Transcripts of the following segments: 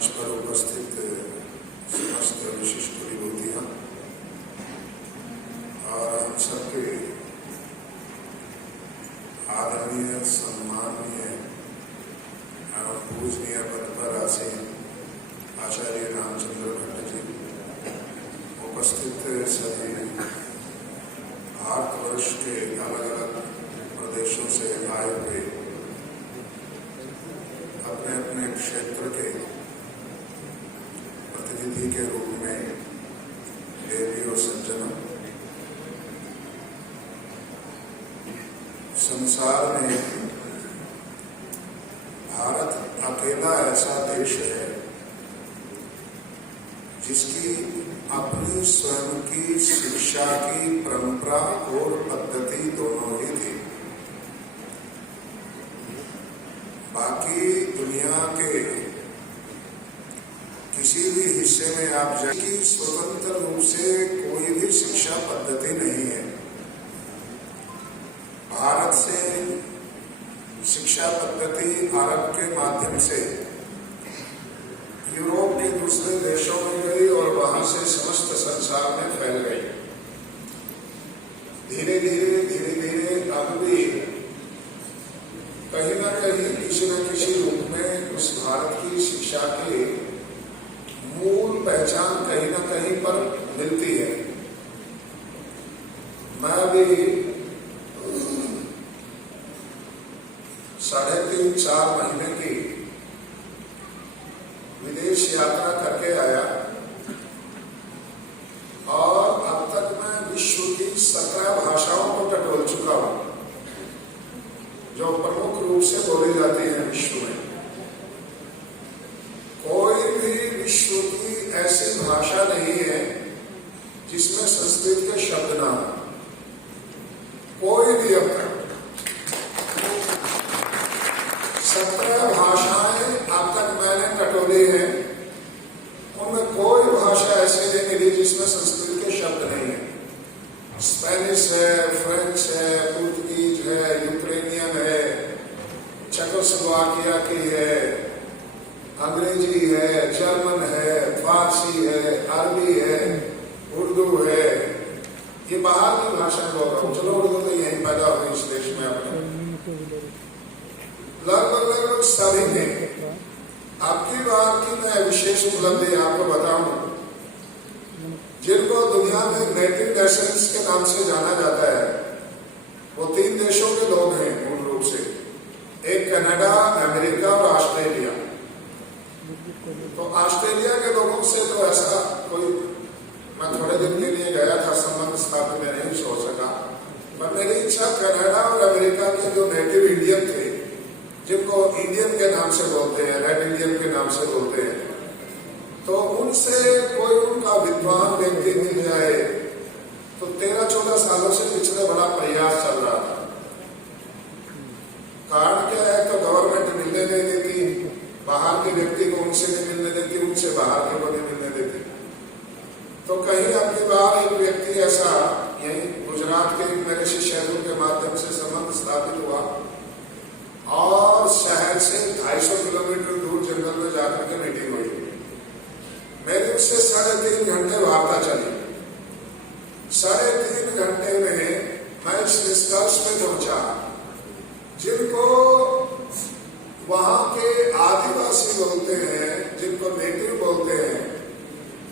मंच पर उपस्थित समस्त विशिष्ट विभूतियां और हम सबके आदरणीय सम्माननीय एवं पूजनीय पद पर आसीन आचार्य रामचंद्र भट्ट जी, उपस्थित सभी भारतवर्ष के अलग अलग प्रदेशों से आए हुए अपने अपने क्षेत्र के प्रतिनिधि के रूप में देवी और सज्जनों, संसार में भारत अकेला ऐसा देश है जिसकी अपनी स्वयं की शिक्षा की परंपरा और पद्धति दोनों ही थी। बाकी दुनिया के किसी भी हिस्से में आप जाइए, स्वतंत्र रूप से कोई भी शिक्षा पद्धति नहीं है। भारत से शिक्षा पद्धति अरब के माध्यम से यूरोप के दूसरे देशों में गई और वहां से समस्त संसार में फैल गई। धीरे धीरे अब भी कहीं ना कहीं किसी न किसी रूप में उस भारत की शिक्षा की मूल पहचान कहीं ना कहीं पर मिलती है। मैं भी 3.5-4 महीने की विदेश यात्रा करके आया और अब तक मैं विश्व की 17 भाषाओं को टटोल चुका हूं जो प्रमुख रूप से बोली जाती है विश्व में। कोई भी विश्व की ऐसी भाषा नहीं है जिसमें संस्कृत के शब्द ना हो। कोई भी अब तक 17 भाषाएं अब तक मैंने टटोली हैं, उनमें कोई भाषा ऐसी नहीं मिली जिसमें संस्कृत के शब्द नहीं है। स्पेनिश है, फ्रेंच है, पुर्तगीज है, यूक्रेनियन है, चेकोस्लोवाकिया की है, अंग्रेजी है, जर्मन है, फारसी है, अरबी है, उर्दू है। ये बाहर की भाषाएं बोल रहा हूँ, चलो उर्दू तो यहीं पैदा हुई इस देश में अपने। लगभग सभी ने आपकी बात की मैं विशेष उपलब्धि आपको बताऊं, जिनको दुनिया में नेटिव नेशंस के नाम से जाना जाता है, वो 3 देशों के लोग हैं मूल रूप से। एक कनाडा, अमेरिका और ऑस्ट्रेलिया। तो ऑस्ट्रेलिया के लोगों से तो ऐसा कोई, मैं थोड़े दिन के लिए गया था, संबंध स्थापित में नहीं हो सका, पर मेरी इच्छा कनाडा और अमेरिका के जो नेटिव इंडियन थे, जिनको इंडियन के नाम से बोलते हैं, रेड इंडियन के नाम से बोलते हैं, तो उनसे कोई उनका विद्वान व्यक्ति मिल जाए। तो 13-14 सालों से पिछले बड़ा प्रयास चल रहा था। कारण क्या है, तो गवर्नमेंट मिलने नहीं देती, बाहर के व्यक्ति को उनसे नहीं मिलने देती, उनसे बाहर के को नहीं मिलने देती। तो कहीं आपकी बार एक व्यक्ति ऐसा यही गुजरात के मेरे शिष्यों के माध्यम से संबंध स्थापित हुआ और शहर से 250 किलोमीटर दूर जंगल में जाकर के मीटिंग हुई। मेरी उससे 3.5 घंटे वार्ता चली। 3.5 घंटे में मैं इस निष्कर्ष पे पहुंचा, जिनको वहां के आदिवासी बोलते हैं, जिनको नेटिव बोलते हैं,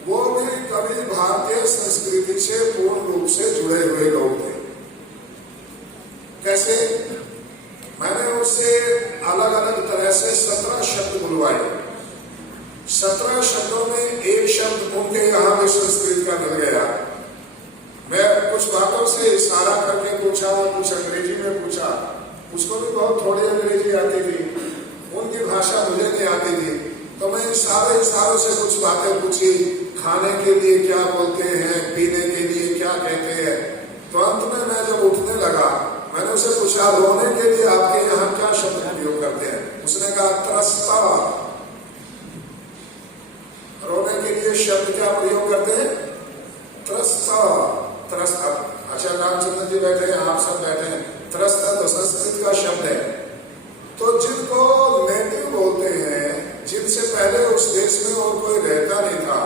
वो भी कभी भारतीय संस्कृति से पूर्ण रूप से जुड़े हुए लोग थे। कैसे? मैंने उससे अलग अलग तरह से 17 शब्द बुलवाए। 17 शब्दों में एक शब्द उनके यहाँ भी संस्कृत का मिल गया। मैं कुछ बातों से इशारा करके पूछा, कुछ अंग्रेजी में पूछा, उसको भी बहुत थोड़ी अंग्रेजी आती थी, उनकी भाषा मुझे नहीं आती थी। तो मैं सारे इशारों से कुछ बातें पूछी, खाने के लिए क्या बोलते हैं, पीने के लिए क्या कहते हैं। तो अंत में मैं जब उठने लगा, मैंने उसे पूछा, रोने के लिए आपके यहाँ क्या शब्द प्रयोग करते हैं? उसने कहा त्रस्ता। रोने के लिए शब्द क्या प्रयोग करते हैं? त्रस्ता। त्रस्ता। अच्छा, रामचंद्र जी बैठे हैं, आप सब बैठे हैं। त्रस्ता तो संस्कृत का शब्द है। तो जिनको नेटिव बोलते हैं, जिनसे पहले उस देश में और कोई रहता नहीं था,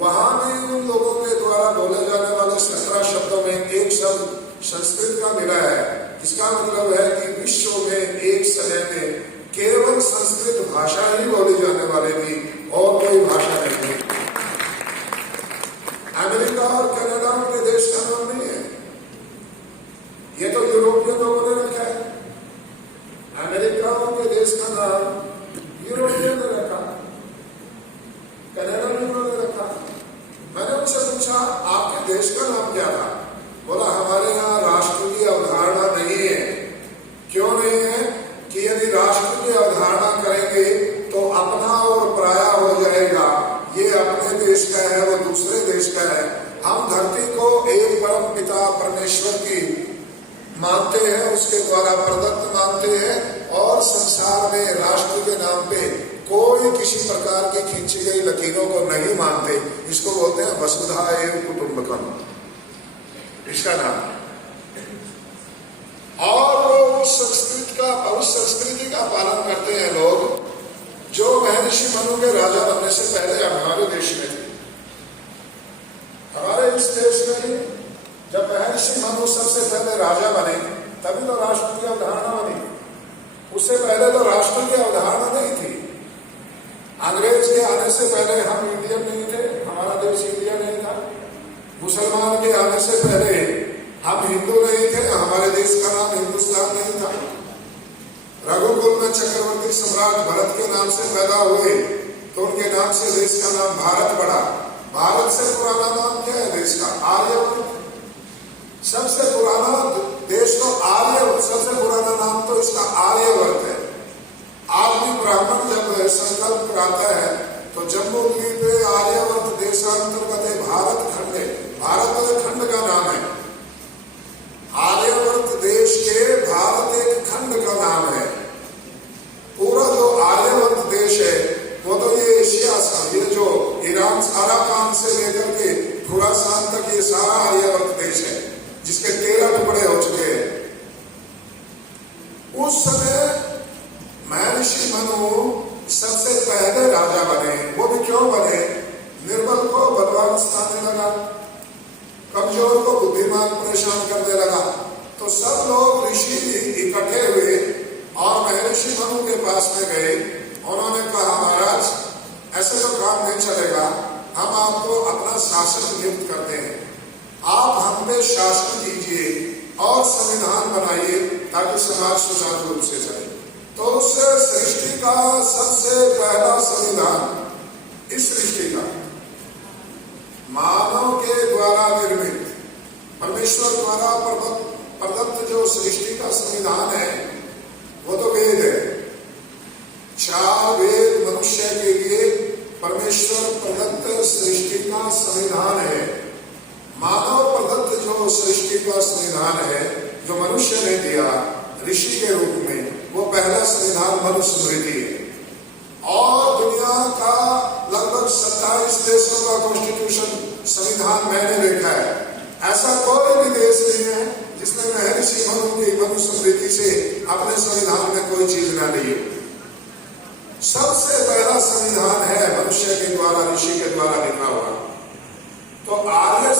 वहां भी उन लोगों के द्वारा बोले जाने वाले 17 शब्दों में एक शब्द संस्कृत का मिला है। इसका मतलब है कि विश्व में एक समय में केवल संस्कृत भाषा ही बोली जाने वाली थी और कोई भाषा नहीं थी। अमेरिका और कनाडा उनके देश का नाम नहीं है, ये तो यूरोपियन लोगों ने रखा है। अमेरिका के देश का नाम यूरोपियन ने रखा, कनाडा भी उन्होंने रखा। मैंने उनसे पूछा आपके देश का नाम क्या था? बोला हमारे यहाँ राष्ट्र की अवधारणा नहीं है। क्यों नहीं है? कि यदि राष्ट्र की अवधारणा करेंगे तो अपना और पराया हो जाएगा। ये अपने देश का है, वो दूसरे देश का है। हम धरती को एक परम पिता परमेश्वर की मानते हैं, उसके द्वारा प्रदत्त मानते हैं और संसार में राष्ट्र के नाम पे कोई किसी प्रकार की खींची गई लकीरों को नहीं मानते। इसको बोलते हैं वसुधा एवं कुटुंबकम, इसका नाम। और वो उस संस्कृति का पालन करते हैं लोग जो महर्षि मनु के राजा बनने से पहले हमारे देश में थे। हमारे इस देश में ही जब महर्षि मनु सबसे पहले राजा बने तभी तो राष्ट्र की अवधारणा बनी। उससे पहले तो राष्ट्र की अवधारणा नहीं थी। अंग्रेज के आने से पहले हम इंडियन नहीं थे, हमारा देश इंडिया नहीं था। मुसलमान के आने से पहले हम हिंदू नहीं थे, हमारे देश का नाम हिंदुस्तान नहीं था। रघुकुल में चक्रवर्ती सम्राट भरत के नाम से पैदा हुए तो उनके नाम से देश का नाम भारत पड़ा। भारत से पुराना नाम क्या है देश का? आर्यवर्त। सबसे पुराना देश तो आर्यवर्त, सबसे पुराना नाम तो इसका आर्यवर्त है। आज भी ब्राह्मण जब संकल्प कराता है तो जम्मू द्वीप आर्यवर्त देशांतर्गत भारत खंड है। भारत खंड का नाम है। आर्यवर्त देश के भारत एक खंड का नाम है। पूरा जो आर्यवर्त देश है वो तो ये एशिया सा, ये जो ईरान अराकान से लेकर के खुरासान तक ये सारा आर्यवर्त देश है, जिसके 13 टुकड़े हो चुके हैं। उस समय महर्षि मनु सबसे पहले राजा बने। वो भी क्यों बने? निर्बल को बलवान स्थाने लगा, कमजोर को बुद्धिमान परेशान करने लगा। तो सब लोग ऋषि इकट्ठे हुए और महर्षि मनु के पास में गए। उन्होंने कहा महाराज ऐसे तो काम नहीं चलेगा, हम आपको अपना शासन नियुक्त करते हैं, आप हम पे शासन कीजिए और संविधान बनाइए ताकि समाज सुचारू रूप से चले। तो उस सृष्टि का सबसे पहला संविधान इस सृष्टि का मानव के द्वारा निर्मित, परमेश्वर द्वारा प्रदत्त जो सृष्टि का संविधान है वो तो वेद है। 4 वेद मनुष्य के लिए परमेश्वर प्रदत्त सृष्टि का संविधान है। मानव प्रदत्त जो सृष्टि का संविधान है जो मनुष्य ने दिया ऋषि के रूप में, वो पहला संविधान मनुस्मृति है। और दुनिया का लगभग 27 देशों का कॉन्स्टिट्यूशन संविधान मैंने देखा है। ऐसा कोई भी देश नहीं है जिसने महर्षि मनु की मनुस्मृति से अपने संविधान में कोई चीज न ली। सबसे पहला संविधान है मनुष्य के द्वारा, ऋषि के द्वारा लिखा हुआ। तो आर्य